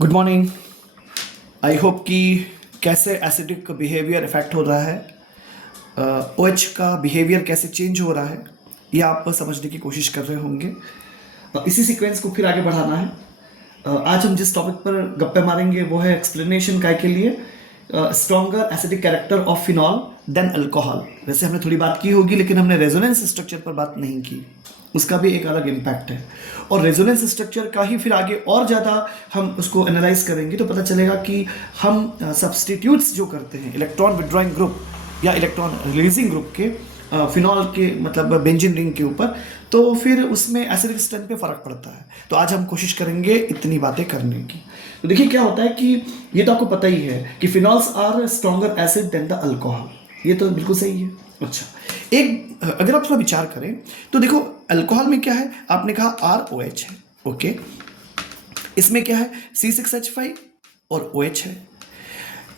Good morning. I hope कि कैसे acidic behaviour effect हो रहा है, OH का बिहेवियर कैसे चेंज हो रहा है, ये आप समझने की कोशिश कर रहे होंगे। इसी सीक्वेंस को फिर आगे बढ़ाना है। आज हम जिस टॉपिक पर गप्पे मारेंगे वो है एक्सप्लेनेशन काय के लिए stronger acidic character of phenol than alcohol. वैसे हमने थोड़ी बात की होगी लेकिन हमने रेजोनेंस स्ट्रक्चर पर बात नहीं की, उसका भी एक अलग इम्पैक्ट है। और रेजोनेंस स्ट्रक्चर का ही फिर आगे और ज़्यादा हम उसको एनालाइज करेंगे तो पता चलेगा कि हम सब्सटीट्यूट्स जो करते हैं इलेक्ट्रॉन विड्रॉइंग ग्रुप या इलेक्ट्रॉन रिलीजिंग ग्रुप के फिनॉल के मतलब बेंजीन रिंग के ऊपर, तो फिर उसमें एसिडिक स्ट्रेंथ पे फ़र्क पड़ता है। तो आज हम कोशिश करेंगे इतनी बातें करने की। तो देखिए क्या होता है कि ये तो आपको पता ही है कि phenols are stronger acid than the alcohol, ये तो बिल्कुल सही है। अच्छा, एक अगर आप थोड़ा विचार करें तो देखो अल्कोहल में क्या है, आपने कहा ROH है, ओके। इसमें क्या है C6H5 और OH है।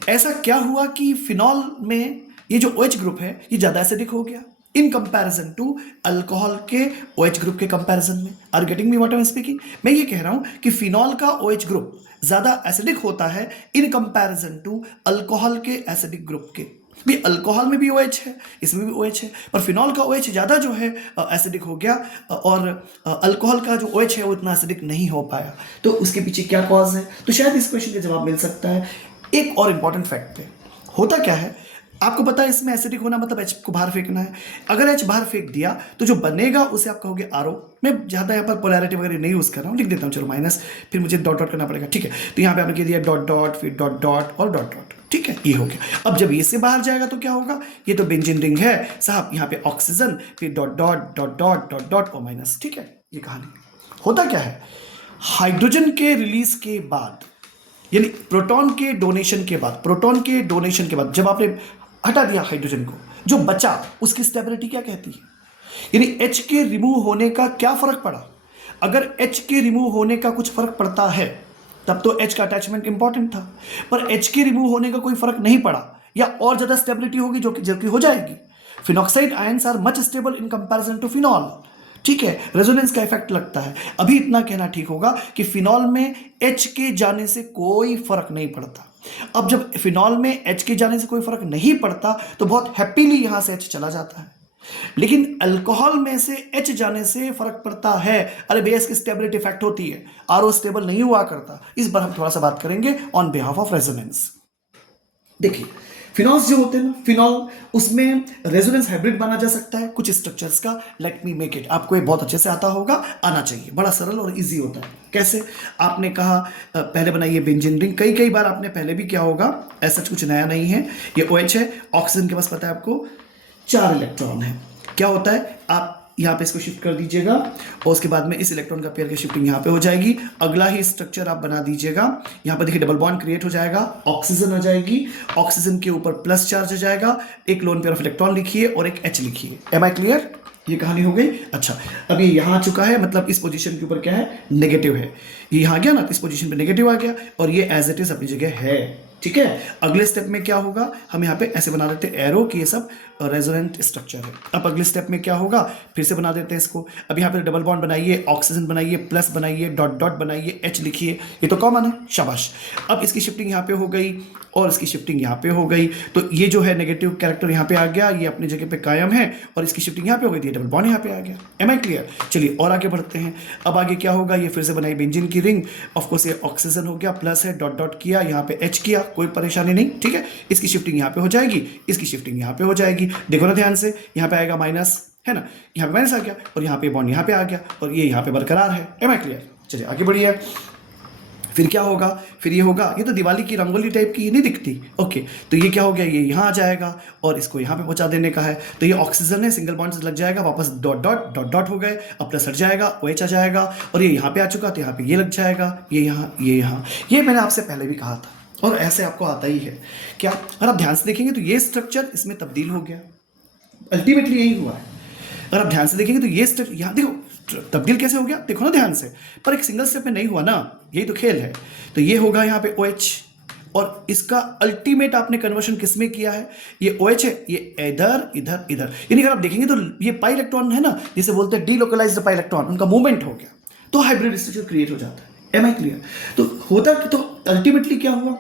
ऐसा क्या हुआ कि फिनॉल में ये जो OH ग्रुप है ये ज़्यादा एसिडिक हो गया इन कंपैरिजन टू अल्कोहल के OH ग्रुप के कंपैरिजन में। Are getting me what I am speaking? मैं ये कह रहा हूं कि फिनॉल का OH ग्रुप ज़्यादा एसिडिक होता है इन कंपैरिजन टू अल्कोहल के एसिडिक ग्रुप के। भी अल्कोहल में भी OH है, इसमें भी OH है, पर फिनॉल का OH ज़्यादा जो है एसिडिक हो गया और अल्कोहल का जो OH है वो इतना एसिडिक नहीं हो पाया। तो उसके पीछे क्या कॉज है? तो शायद इस क्वेश्चन का जवाब मिल सकता है एक और इंपॉर्टेंट फैक्ट पे। होता क्या है, आपको पता है इसमें एसिडिक होना मतलब H को बाहर फेंकना है। अगर H बाहर फेंक दिया तो जो बनेगा उसे आप कहोगे RO। मैं ज़्यादा यहाँ पर पोलैरिटी वगैरह नहीं यूज़ कर रहा हूँ, लिख देता हूँ चलो माइनस, फिर मुझे डॉट डॉट करना पड़ेगा, ठीक है। तो यहाँ पे आपने कह दिया डॉट डॉट, फिर डॉट डॉट और डॉट डॉट, ठीक है, ये हो गया। अब जब ये से बाहर जाएगा तो क्या होगा, ये तो बेंजीन रिंग है साहब, यहाँ पे ऑक्सीजन, फिर dot dot dot dot dot dot और माइनस, ठीक है। ये कहानी होता क्या है, हाइड्रोजन के रिलीज के बाद यानी प्रोटॉन के डोनेशन के बाद जब आपने हटा दिया हाइड्रोजन को, जो बचा उसकी स्टेबिलिटी क्या कहती है, यानी H के रिमूव होने का क्या फर्क पड़ा। अगर H के रिमूव होने का कुछ फर्क पड़ता है तब तो H का अटैचमेंट इंपॉर्टेंट था, पर H के रिमूव होने का कोई फर्क नहीं पड़ा या और ज्यादा स्टेबिलिटी होगी जो कि हो जाएगी। Phenoxide ions are much stable in comparison to phenol, ठीक है। रेजोनेंस का इफेक्ट लगता है। अभी इतना कहना ठीक होगा कि फिनॉल में H के जाने से कोई फर्क नहीं पड़ता। अब जब फिनॉल में H के जाने से कोई फर्क नहीं पड़ता तो बहुत हैप्पीली यहां से H चला जाता है, लेकिन अल्कोहल में से H जाने से फर्क पड़ता है। अरे भैया इसकी स्टेबिलिटी इफेक्ट होती है, RO स्टेबल नहीं हुआ करता। इस बार हम थोड़ा सा बात करेंगे ऑन बिहाफ ऑफ रेजोनेंस। देखिए फिनॉल्स जो होते हैं ना, फिनॉल उसमें रेजोनेंस हाइब्रिड माना जा सकता है कुछ स्ट्रक्चर्स का। लेट मी मेक इट, आपको ये बहुत अच्छे से आता होगा, आना चाहिए, बड़ा सरल और इजी होता है। कैसे? आपने कहा पहले बनाइए बेंजीन रिंग, कई बार आपने पहले भी किया होगा, ऐसा कुछ नया नहीं है। ये OH है, ऑक्सीजन के पास पता है आपको 4 इलेक्ट्रॉन है। क्या होता है, आप यहाँ पे इसको शिफ्ट कर दीजिएगा और उसके बाद में इस इलेक्ट्रॉन का पेयर की शिफ्टिंग यहाँ पे हो जाएगी। अगला ही स्ट्रक्चर आप बना दीजिएगा, यहाँ पर देखिए डबल बॉन्ड क्रिएट हो जाएगा, ऑक्सीजन आ जाएगी, ऑक्सीजन के ऊपर प्लस चार्ज आ जाएगा, एक लोन पेयर ऑफ इलेक्ट्रॉन लिखिए और एक H लिखिए। Am I clear? ये कहानी हो गई। अच्छा, अब ये यहाँ आ चुका है, मतलब इस पोजीशन के ऊपर क्या है, नेगेटिव है। ये यहाँ गया ना, इस पोजीशन पे नेगेटिव आ गया और ये एज इट इज अपनी जगह है, ठीक है। अगले स्टेप में क्या होगा, हम यहाँ पे ऐसे बना देते हैं एरो कि ये सब रेजोनेंट स्ट्रक्चर है। अब अगले स्टेप में क्या होगा, फिर से बना देते हैं इसको। अब यहाँ पे डबल बॉन्ड बनाइए, ऑक्सीजन बनाइए, प्लस बनाइए, डॉट डॉट बनाइए, H लिखिए, ये तो कॉमन है, शाबाश। अब इसकी शिफ्टिंग यहाँ पे हो गई और इसकी शिफ्टिंग यहाँ पे हो गई, तो ये जो है नेगेटिव कैरेक्टर यहाँ पे आ गया, ये अपनी जगह पे कायम है और इसकी शिफ्टिंग यहाँ पे हो गई थी, डबल बॉन्ड यहाँ पे आ गया। Am I clear? चलिए और आगे बढ़ते हैं। अब आगे क्या होगा, ये फिर से बनाई बेंजीन की रिंग, ऑफकोर्स ये ऑक्सीजन हो गया, प्लस है, डॉट डॉट किया, यहाँ पे H किया, कोई परेशानी नहीं, ठीक है। इसकी शिफ्टिंग यहाँ पे हो जाएगी, इसकी शिफ्टिंग यहाँ पे हो जाएगी। देखो ना ध्यान से, यहाँ पे आएगा माइनस, है ना, यहाँ पे माइनस आ गया और यहाँ पे बॉन्ड यहाँ पे आ गया और ये यहाँ पे बरकरार है। Am I clear? चलिए आगे बढ़िए। फिर क्या होगा, फिर ये होगा, ये तो दिवाली की रंगोली टाइप की नहीं दिखती, ओके। तो ये क्या हो गया, ये यहाँ आ जाएगा और इसको यहाँ पे पहुँचा देने का है। तो ये ऑक्सीजन है, सिंगल बॉन्ड से लग जाएगा, वापस डॉट डॉट डॉट डॉट हो गए, अब प्लस हट जाएगा, OH आ जाएगा और ये यहाँ पे आ चुका, तो यहाँ पे ये लग जाएगा, ये यहाँ, ये यहाँ। ये मैंने आपसे पहले भी कहा था और ऐसे आपको आता ही है। क्या, अगर आप ध्यान से देखेंगे तो ये स्ट्रक्चर इसमें तब्दील हो गया, अल्टीमेटली यही हुआ है। अगर आप ध्यान से देखेंगे तो ये स्ट्रक्चर यहाँ देखो तब्दील कैसे हो गया, देखो ना ध्यान से, पर एक सिंगल स्टेप में नहीं हुआ ना, यही तो खेल है। तो ये होगा यहाँ पे OH और इसका अल्टीमेट आपने कन्वर्शन किस में किया है, ये OH है, ये इधर इधर इधर, यानी अगर आप देखेंगे तो ये पाई इलेक्ट्रॉन है ना, जिसे बोलते हैं डीलोकलाइज्ड पाई इलेक्ट्रॉन, उनका मूवमेंट हो गया, तो हाइब्रिड स्ट्रक्चर क्रिएट हो जाता है। Am I clear? तो होता तो अल्टीमेटली क्या हुआ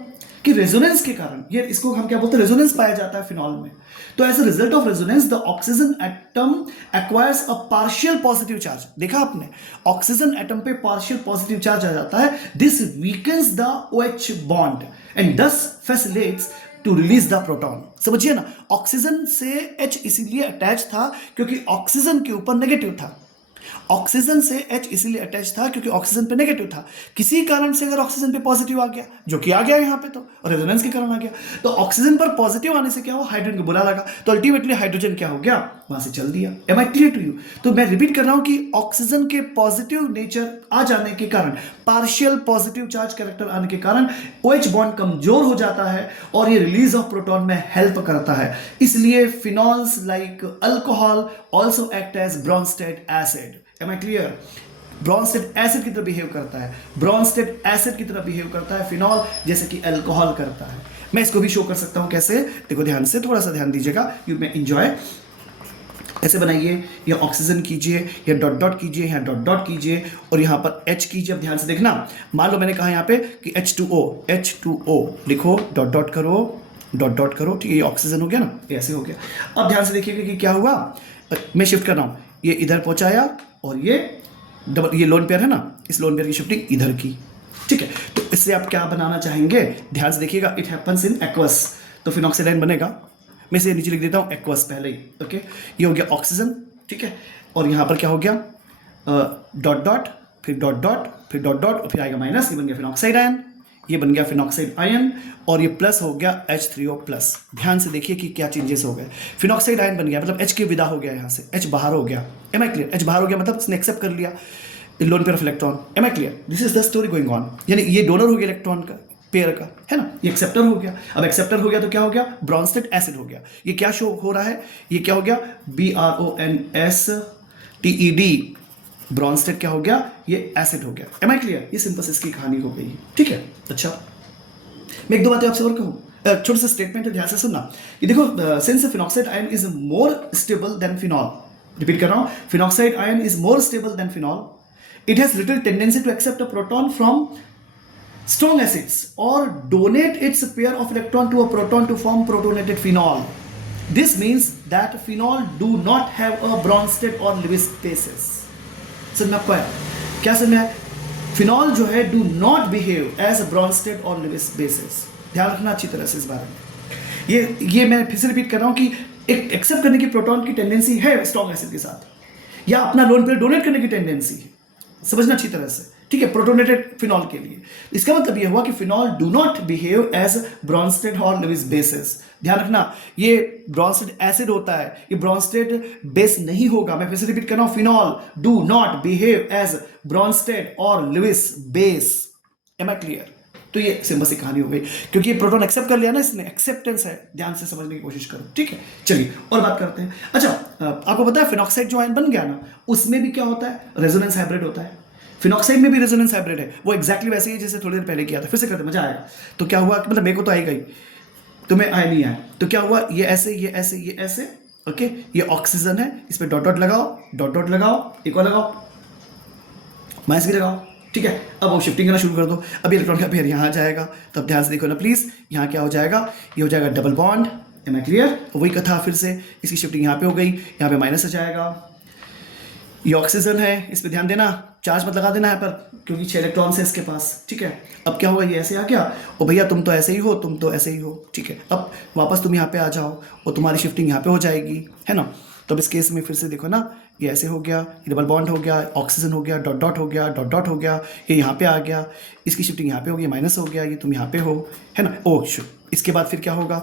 कि रेजोनेंस के कारण, ये इसको हम क्या बोलते हैं, रेजोनेंस पाया जाता है फिनॉल में। तो as a result of resonance the oxygen atom acquires a partial positive charge. देखा आपने, ऑक्सीजन एटम पे पार्शियल पॉजिटिव चार्ज आ जाता है। This weakens the OH bond and this facilitates to release the proton. समझिए ना, ऑक्सीजन से H इसीलिए अटैच था क्योंकि ऑक्सीजन के ऊपर नेगेटिव था। ऑक्सीजन से H इसीलिए अटैच था क्योंकि ऑक्सीजन पे नेगेटिव था। किसी कारण से अगर ऑक्सीजन पे पॉजिटिव आ गया, जो कि आ गया यहाँ पे, तो रेजोनेंस के कारण आ गया, तो ऑक्सीजन पर पॉजिटिव आने से क्या हुआ, हाइड्रोजन को बुरा लगा, तो अल्टीमेटली हाइड्रोजन क्या हो गया, वहां से चल दिया। Am I clear to you? तो मैं रिपीट कर रहा हूं कि ऑक्सीजन के पॉजिटिव नेचर आ जाने के कारण, पार्शियल पॉजिटिव चार्ज कैरेक्टर आने के कारण OH बॉन्ड कमजोर हो जाता है और ये रिलीज ऑफ प्रोटॉन में हेल्प करता है। इसलिए phenols like alcohol also act as Bronsted acid. Am I clear? Bronsted acid की तरह बिहेव करता है, ब्रोंस्टेड एसिड की तरह बिहेव करता है फिनॉल, जैसे कि अल्कोहल करता है। मैं इसको भी शो कर सकता हूं कैसे, देखो ध्यान से, थोड़ा सा ध्यान दीजिएगा, यू में एंजॉय। ऐसे बनाइए, या ऑक्सीजन कीजिए, या डॉट डॉट कीजिए, या डॉट डॉट कीजिए, और यहाँ पर H कीजिए। अब ध्यान से देखना, मान लो मैंने कहा यहाँ पे कि H2O लिखो, डॉट डॉट करो, ठीक है, ये ऑक्सीजन हो गया ना, ये ऐसे हो गया। अब ध्यान से देखिएगा कि क्या हुआ, मैं शिफ्ट कर रहा हूँ, ये इधर पहुँचाया और ये डबल, ये लोन पेयर है ना, इस लोन पेयर की शिफ्टिंग इधर की, ठीक है। तो इससे आप क्या बनाना चाहेंगे, ध्यान से देखिएगा, इट हैपन्स इन एक्वस, तो फिनॉक्साइड आयन बनेगा। मैं इसे नीचे लिख देता हूँ एक्वस पहले ही, ओके। ये हो गया ऑक्सीजन, ठीक है, और यहाँ पर क्या हो गया, डॉट डॉट, फिर डॉट डॉट, फिर डॉट डॉट, और फिर आएगा माइनस, ये बन गया फिनॉक्साइड आयन, ये बन गया फिनॉक्साइड आयन, और ये प्लस हो गया H3O प्लस। ध्यान से देखिए कि क्या चेंजेस हो गए, फिनॉक्साइड आयन बन गया, मतलब H के विदा हो गया, यहाँ से H बाहर हो गया। Am I clear? H बाहर हो गया मतलब उसने एक्सेप्ट कर लिया lone pair of electron. Am I clear? This is the story going on, यानी ये डोनर हो गया इलेक्ट्रॉन का, पेयर का, है ना, ये एक्सेप्टर हो गया। अब एक्सेप्टर हो गया तो क्या हो गया, ब्रोंस्टेड एसिड हो गया। ये क्या शो हो रहा है, ये क्या हो गया, BRONSTED, ब्रोंस्टेड क्या हो गया, ये एसिड हो गया। Am I clear? ये सिंपल से इसकी कहानी हो गई, ठीक है। अच्छा, मैं एक दो बातें आपसे और कहूँ, छोटा सा स्टेटमेंट है, ध्यान से सुनना, कि देखो, since phenoxide ion is more stable then phenol, repeat कर रहा हूँ, phenoxide ion is more stable then phenol, it has little tendency to accept a proton from strong acids or donate its pair of electron to a proton to form protonated phenol. This means that phenol do not have a Bronsted or Lewis bases. समझ में आपको आया? क्या समझ में आया? Phenol जो है do not behave as Bronsted और लिविस बेसिस। ध्यान रखना अच्छी तरह से इस बारे में। ये मैं फिर से रिपीट कर रहा हूँ कि एक एक्सेप्ट करने की प्रोटॉन की टेंडेंसी है स्ट्रॉन्ग एसिड के साथ, या अपना लोन पेयर डोनेट करने की टेंडेंसी है, समझना अच्छी तरह से, ठीक है, प्रोटोनेटेड फिनॉल के लिए। इसका मतलब यह हुआ कि phenol do not behave as Bronsted और लिविस बेसिस। ध्यान रखना, ये ब्रॉन्स्टेड एसिड होता है, ये ब्रॉन्स्टेड बेस नहीं होगा। मैं फिर से रिपीट कर रहा हूं, phenol do not behave as Bronsted और Lewis base. Am I clear? तो ये सिंपल सी कहानी हो गई, क्योंकि ये प्रोटॉन एक्सेप्ट कर लिया ना, इसने एक्सेप्टेंस है, ध्यान से समझने की कोशिश करो, ठीक है। चलिए और बात करते हैं। अच्छा, आपको पता है फिनॉक्साइड जो आयन बन गया ना, उसमें भी क्या होता है, रेजोनेंस हाइब्रिड होता है। फिनॉक्साइड में भी रेजोनेंस हाइब्रिड है, वो एक्जैक्टली वैसे ही जैसे थोड़ी देर पहले किया था। फिर से करते, मजा आएगा। तो क्या हुआ, मतलब मेरे को तो आएगा ही, तुम्हें आया नहीं आया, तो क्या हुआ, ये ऐसे, ये ऐसे, ये ऐसे, ओके, ये ऑक्सीजन है, इस पर डॉट डॉट लगाओ, डॉट डॉट लगाओ, एक और लगाओ, माइनस भी लगाओ, ठीक है। अब वो शिफ्टिंग करना शुरू कर दो। अब इलेक्ट्रॉन का पेयर यहाँ आ जाएगा, तो अब ध्यान से देखो ना प्लीज, यहाँ क्या हो जाएगा, ये हो जाएगा double bond. Am I clear? वही कथा फिर से, इसकी शिफ्टिंग यहाँ पे हो गई, यहाँ पे माइनस आ जाएगा। ये ऑक्सीजन है, इस पर ध्यान देना, चार्ज मत लगा देना यहाँ पर, क्योंकि 6 इलेक्ट्रॉन है इसके पास, ठीक है। अब क्या होगा, ये ऐसे आ गया, और भैया तुम तो ऐसे ही हो, तुम तो ऐसे ही हो, ठीक है। अब वापस तुम यहाँ पे आ जाओ और तुम्हारी शिफ्टिंग यहाँ पे हो जाएगी, है ना। तो अब इस केस में फिर से देखो ना, ये ऐसे हो गया, ये डबल बॉन्ड हो गया, ऑक्सीजन हो गया, डॉट डॉट हो गया, डॉट डॉट हो गया, ये यहाँ पे आ गया, इसकी शिफ्टिंग यहाँ पे हो गई, माइनस हो गया, ये तुम यहाँ पे हो, है ना। ओ इसके बाद फिर क्या होगा,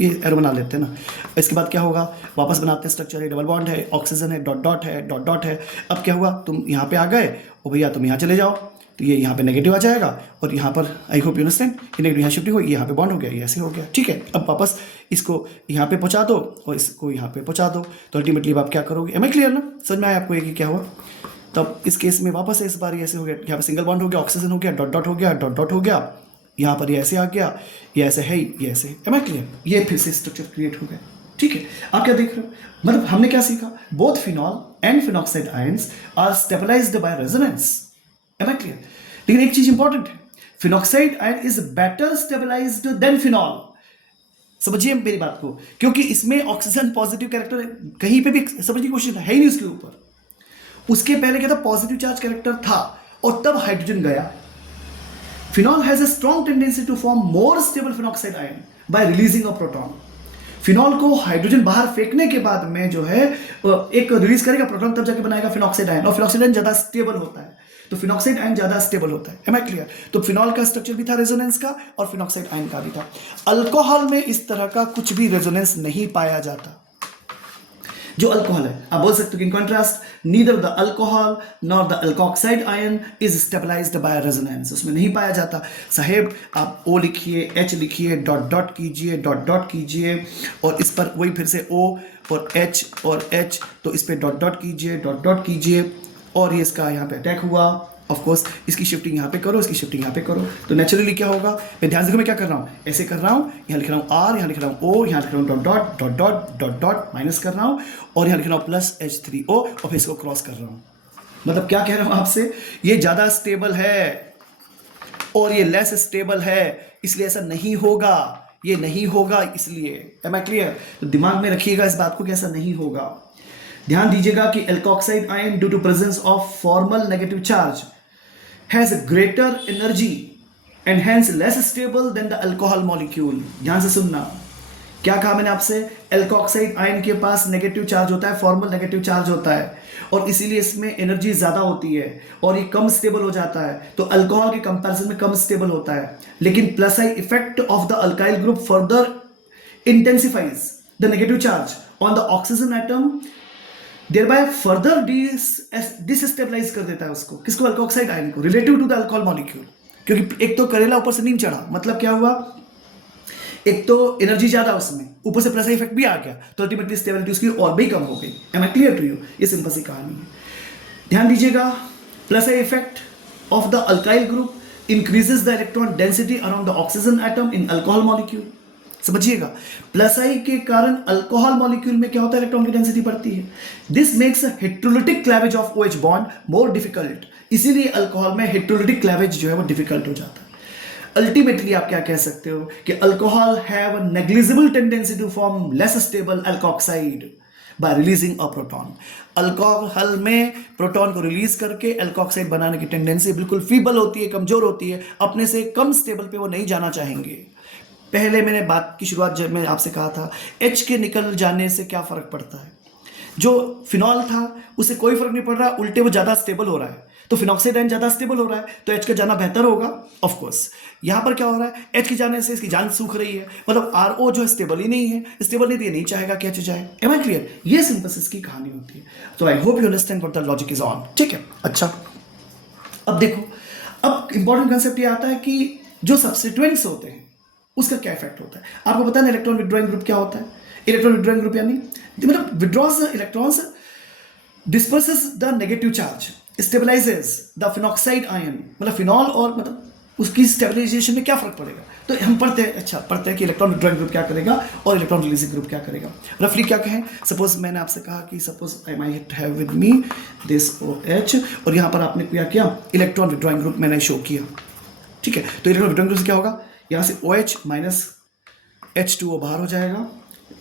ये एरो बना लेते हैं ना। इसके बाद क्या होगा, वापस बनाते हैं स्ट्रक्चर, ये डबल बॉन्ड है, ऑक्सीजन है, डॉट डॉट है, डॉट डॉट है। अब क्या हुआ, तुम यहाँ पे आ गए, और भैया तुम यहाँ चले जाओ, तो ये यहाँ पे नेगेटिव आ जाएगा, और यहाँ पर आई होप यू अंडरस्टैंड, ये नेगेटिव यहाँ शिफ्टिंग हुई, यहाँ पे बॉन्ड हो गया, ये ऐसे हो गया, ठीक है। अब वापस इसको यहाँ पे पहुँचा दो और इसको यहाँ पे पहुँचा दो, तो अल्टीमेटली आप क्या करोगे। एम आई क्लियर ना, समझ में आया आपको ये कि क्या हुआ। तब इस केस में वापस इस बार ऐसे हो गया, यहाँ पे सिंगल बॉन्ड हो गया, ऑक्सीजन हो गया, डॉट डॉट हो गया, डॉट डॉट हो गया, यहाँ पर ये ऐसे आ गया, ये ऐसे है, ये ऐसे। Am I clear? ये फिर से स्ट्रक्चर क्रिएट हो गया, ठीक है। आप क्या देख रहे हो, मतलब हमने क्या सीखा, both phenol and phenoxide ions are stabilised by resonance. Am I clear? लेकिन एक चीज इंपॉर्टेंट है, phenoxide ion is better stabilised than phenol. समझिए मेरी बात को, क्योंकि इसमें ऑक्सीजन पॉजिटिव कैरेक्टर कहीं पे भी समझने की कोशिश है ही नहीं उसके ऊपर। उसके पहले क्या था, पॉजिटिव चार्ज कैरेक्टर था और तब हाइड्रोजन गया। Phenol has a strong tendency to form more stable phenoxide ion by releasing a proton. Phenol को हाइड्रोजन बाहर फेंकने के बाद में जो है एक रिलीज करेगा प्रोटॉन, तब जाके बनाएगा फिनॉक्साइड आयन, और फिनॉक्साइड आयन ज्यादा स्टेबल होता है। तो फिनॉक्साइड आयन ज्यादा स्टेबल होता है। Am I clear? तो फिनॉल का स्ट्रक्चर भी था रेजोनेंस का और फिनॉक्साइड आयन का भी था। अल्कोहल में इस तरह का कुछ भी रेजोनेंस नहीं पाया जाता। जो अल्कोहल है, आप बोल सकते हो कि in contrast neither the alcohol nor the alkoxide ion is stabilised by resonance, उसमें नहीं पाया जाता। साहेब आप ओ लिखिए, एच लिखिए, डॉट डॉट कीजिए, डॉट डॉट कीजिए, और इस पर वही फिर से ओ और एच, तो इस पर डॉट डॉट कीजिए, डॉट डॉट कीजिए, और ये इसका यहाँ पे अटैक हुआ। ऑफ कोर्स इसकी शिफ्टिंग यहाँ पे करो, इसकी शिफ्टिंग यहाँ पे करो, तो नेचुरली क्या होगा, मैं ध्यान से मैं क्या कर रहा हूँ, ऐसे कर रहा हूँ, यहाँ लिख रहा हूँ आर, यहाँ लिख रहा हूँ ओ, यहाँ लिख रहा हूँ dot dot dot dot dot dot minus कर रहा हूँ, और यहाँ लिख रहा हूँ प्लस H3O और फिर इसको क्रॉस कर रहा हूँ। मतलब क्या कह रहा हूँ आपसे, ये ज़्यादा स्टेबल है और ये लेस स्टेबल है, इसलिए ऐसा नहीं होगा, ये नहीं होगा इसलिए। Am I clear? तो दिमाग में रखिएगा इस बात को कि ऐसा नहीं होगा। ध्यान दीजिएगा कि alkoxide ion due to presence of formal negative charge has greater energy and hence less stable than the alcohol molecule. ध्यान से सुनना, क्या कहा मैंने आपसे, एल्कोक्साइड आयन के पास नेगेटिव चार्ज होता है, फॉर्मल नेगेटिव चार्ज होता है, और इसीलिए इसमें एनर्जी ज्यादा होती है और ये कम स्टेबल हो जाता है, तो अल्कोहल के कंपैरिजन में कम स्टेबल होता है। लेकिन plus I effect of the alkyl group further intensifies the negative charge on the oxygen atom, thereby further destabilise कर देता है उसको, किसको, अल्कोक्साइड आयन को, relative to the alcohol molecule. क्योंकि एक तो करेला ऊपर से नीम चढ़ा, मतलब क्या हुआ, एक तो एनर्जी ज्यादा उसमें, ऊपर से प्लस इफेक्ट भी आ गया, तो अल्टीमेटली स्टेबिलिटी उसकी और भी कम हो गई। Am I clear to you? ये सिंपल सी कहानी है। ध्यान दीजिएगा, plus effect of the alkyl group increases the electron density around the oxygen atom in alcohol molecule. समझिएगा, प्लस आई के कारण अल्कोहल मॉलिक्यूल में क्या होता है, इलेक्ट्रॉन की डेंसिटी बढ़ती है। This makes heterolytic cleavage of OH bond more difficult, इसीलिए अल्कोहल में हेट्रोलिटिक क्लैवेज जो है वो डिफिकल्ट हो जाता है। अल्टीमेटली आप क्या कह सकते हो कि alcohol have a negligible tendency to form less stable alkoxide by releasing a proton. Alcohol में प्रोटॉन को रिलीज करके अल्कोक्साइड बनाने की टेंडेंसी बिल्कुल फीबल होती है, कमजोर होती है, अपने से कम स्टेबल पे वो नहीं जाना चाहेंगे। पहले मैंने बात की शुरुआत जब मैं आपसे कहा था, H के निकल जाने से क्या फर्क पड़ता है, जो फिनॉल था उसे कोई फर्क नहीं पड़ रहा, उल्टे वो ज्यादा स्टेबल हो रहा है, तो फिनॉक्साइड आयन ज्यादा स्टेबल हो रहा है, तो H का जाना बेहतर होगा। ऑफ कोर्स यहां पर क्या हो रहा है, H के जाने से इसकी जान सूख रही है, मतलब RO जो है स्टेबल ही नहीं है, स्टेबल नहीं तो ये नहीं चाहेगा कि H जाए। Am I clear? ये सिंथेसिस की कहानी होती है। तो I hope you understand what the logic is on. ठीक है, अच्छा अब देखो, अब इंपॉर्टेंट कंसेप्ट ये आता है कि जो सब्स्टिट्यूएंट्स होते हैं उसका क्या इफेक्ट होता है। आपको पता है इलेक्ट्रॉन विड्रॉइंग ग्रुप क्या होता है? इलेक्ट्रॉन विड्रॉइंग ग्रुप यानी मतलब withdraws electrons, डिस्पर्सेस the negative charge, stabilises the phenoxide ion, मतलब फिनॉल, और मतलब उसकी स्टेबलाइजेशन में क्या फर्क पड़ेगा। तो हम पढ़ते हैं कि इलेक्ट्रॉन विड्रॉइंग ग्रुप क्या करेगा और इलेक्ट्रॉन रिलीजिंग ग्रुप क्या करेगा। रफली क्या कहें, सपोज मैंने आपसे कहा कि suppose I might have with me this OH, और यहाँ पर आपने क्या किया, इलेक्ट्रॉन विड्रॉइंग ग्रुप मैंने शो किया। ठीक है, तो इलेक्ट्रॉन विड्रॉइंग ग्रुप से क्या होगा, यहाँ से OH माइनस H2O बाहर हो जाएगा,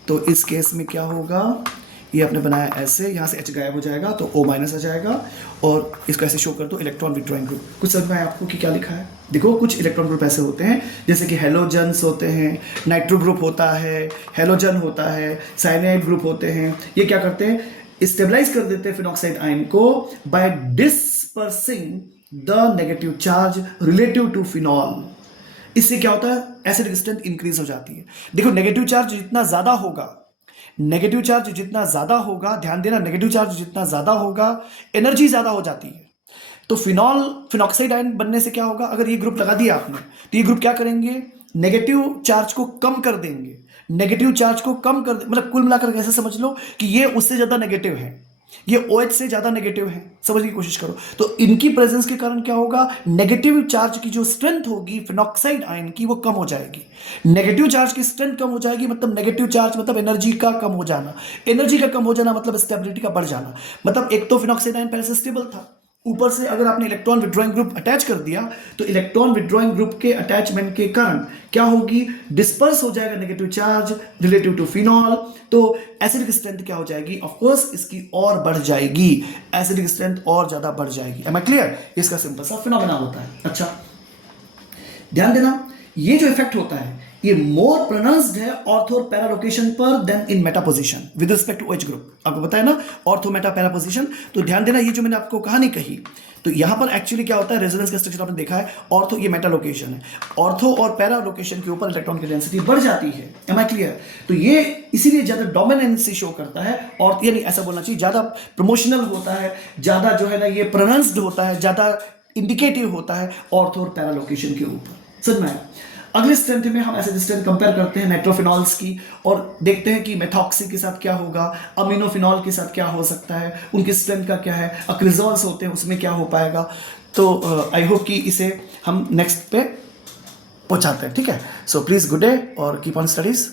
तो इस केस में क्या होगा, ये आपने बनाया ऐसे, यहाँ से H गायब हो जाएगा तो O माइनस आ जाएगा, और इसको ऐसे शो कर दो इलेक्ट्रॉन विड्रॉइंग ग्रुप। कुछ समझ में आया आपको कि क्या लिखा है? देखो कुछ इलेक्ट्रॉन ग्रुप ऐसे होते हैं जैसे कि हेलोजन्स होते हैं, नाइट्रो ग्रुप होता है, हेलोजन होता है, साइनाइड ग्रुप होते हैं। ये क्या करते हैं, स्टेबलाइज कर देते हैं फिनॉक्साइड आयन को by dispersing the negative charge relative to phenol. इससे क्या होता है, एसिडिक स्ट्रेंथ इंक्रीज हो जाती है। देखो नेगेटिव चार्ज जितना ज्यादा होगा, नेगेटिव चार्ज जितना ज्यादा होगा, ध्यान देना, नेगेटिव चार्ज जितना ज्यादा होगा एनर्जी ज्यादा हो जाती है। तो फिनॉक्साइड आयन बनने से क्या होगा, अगर ये ग्रुप लगा दिया आपने तो ये ग्रुप क्या करेंगे, नेगेटिव चार्ज को कम कर देंगे, नेगेटिव चार्ज को कम कर मतलब कुल मिलाकर कैसे समझ लो कि ये उससे ज्यादा नेगेटिव है, ये OH से ज्यादा नेगेटिव है, समझने की कोशिश करो। तो इनकी प्रेजेंस के कारण क्या होगा, नेगेटिव चार्ज की जो स्ट्रेंथ होगी फिनॉक्साइड आयन की वो कम हो जाएगी। नेगेटिव चार्ज की स्ट्रेंथ कम हो जाएगी, मतलब नेगेटिव चार्ज मतलब एनर्जी का कम हो जाना, एनर्जी का कम हो जाना मतलब स्टेबिलिटी का बढ़ जाना। मतलब एक तो फिनॉक्साइड आयन पहले से स्टेबल था, ऊपर से अगर आपने इलेक्ट्रॉन विड्रॉइंग ग्रुप अटैच कर दिया तो इलेक्ट्रॉन विड्रॉइंग ग्रुप के अटैचमेंट के कारण क्या होगी, डिस्पर्स हो जाएगा negative charge relative to phenol, तो एसिडिक स्ट्रेंथ क्या हो जाएगी, ऑफ कोर्स इसकी और बढ़ जाएगी, एसिडिक स्ट्रेंथ और ज्यादा बढ़ जाएगी। Am I clear? इसका सिंपल सा फिनोमेना होता है। अच्छा ध्यान देना, ये जो इफेक्ट होता है ये मोर प्रोनाउंस्ड है ऑर्थो और पैरा लोकेशन पर then in meta position with respect to OH group. आपको पता है ना ऑर्थो मेटा पैरा पोजीशन, तो ध्यान देना ये जो मैंने आपको कहानी कही, तो यहां पर एक्चुअली क्या होता है, रेजोनेंस का स्ट्रक्चर आपने देखा है, ऑर्थो ये मेटा लोकेशन है, ऑर्थो और पैरा लोकेशन के ऊपर इलेक्ट्रॉन की डेंसिटी बढ़ जाती है। Am I clear? तो ये इसीलिए ज्यादा डोमिनेंसी शो करता है, और यानी ऐसा बोलना चाहिए ज्यादा प्रमोशनल होता है, ज्यादा जो है ना ये प्रोनाउंस्ड होता है, ज्यादा इंडिकेटिव होता है ऑर्थो और पैरा लोकेशन के ऊपर। समझ में आया? अगले स्ट्रेंथ में हम ऐसे स्ट्रेंथ कंपेयर करते हैं नाइट्रोफिनॉल्स की और देखते हैं कि मेथॉक्सी के साथ क्या होगा, अमीनोफिनॉल के साथ क्या हो सकता है, उनकी स्ट्रेंथ का क्या है, अक्रिजोल्स होते हैं उसमें क्या हो पाएगा। तो आई होप कि इसे हम नेक्स्ट पे पहुंचाते हैं। ठीक है, सो प्लीज गुड डे और कीप ऑन स्टडीज।